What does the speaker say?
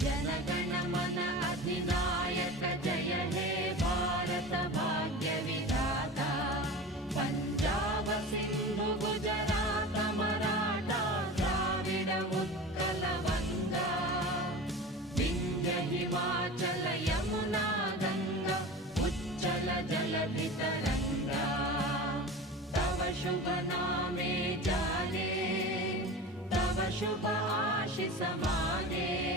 जनगण मन अधिनायक जय हे भारत भाग्य विधाता। पंजाब सिंधु गुजरात मराठा द्राविड उत्कल बंगा, विंध्य हिमाचल यमुना गंगा उच्चल जलधि तरंगा। तव शुभ नामे जाने, तव शुभ आशीष माने।